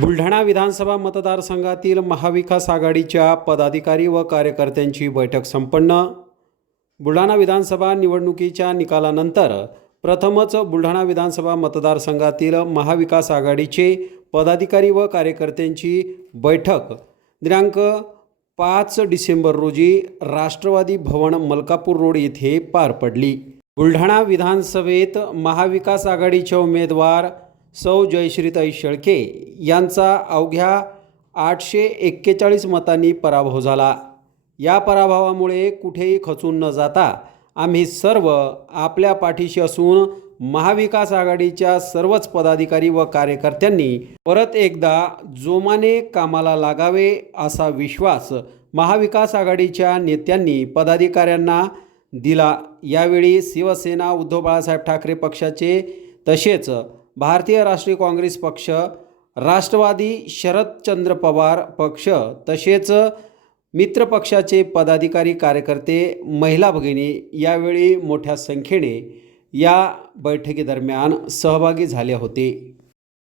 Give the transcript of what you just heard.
बुलढाणा विधानसभा मतदारसंघातील महाविकास आघाडीच्या पदाधिकारी व कार्यकर्त्यांची बैठक संपन्न. बुलढाणा विधानसभा निवडणुकीच्या निकालानंतर प्रथमच बुलढाणा विधानसभा मतदारसंघातील महाविकास आघाडीचे पदाधिकारी व कार्यकर्त्यांची बैठक. दिनांक पाच डिसेंबर रोजी राष्ट्रवादी भवन मलकापूर रोड येथे पार पडली. बुलढाणा विधानसभेत महाविकास आघाडीचे उमेदवार सौ जयश्रीताई शेळके यांचा अवघ्या आठशे एक्केचाळीस मतांनी पराभव झाला. या पराभवामुळे कुठेही खचून न जाता आम्ही सर्व आपल्या पाठीशी असून महाविकास आघाडीच्या सर्वच पदाधिकारी व कार्यकर्त्यांनी परत एकदा जोमाने कामाला लागावे असा विश्वास महाविकास आघाडीच्या नेत्यांनी पदाधिकाऱ्यांना दिला. यावेळी शिवसेना उद्धव बाळासाहेब ठाकरे पक्षाचे तसेच भारतीय राष्ट्रीय काँग्रेस पक्ष राष्ट्रवादी शरदचंद्र पवार पक्ष तसेच मित्रपक्षाचे पदाधिकारी कार्यकर्ते महिला भगिनी यावेळी मोठ्या संख्येने या बैठकीदरम्यान सहभागी झाले होते.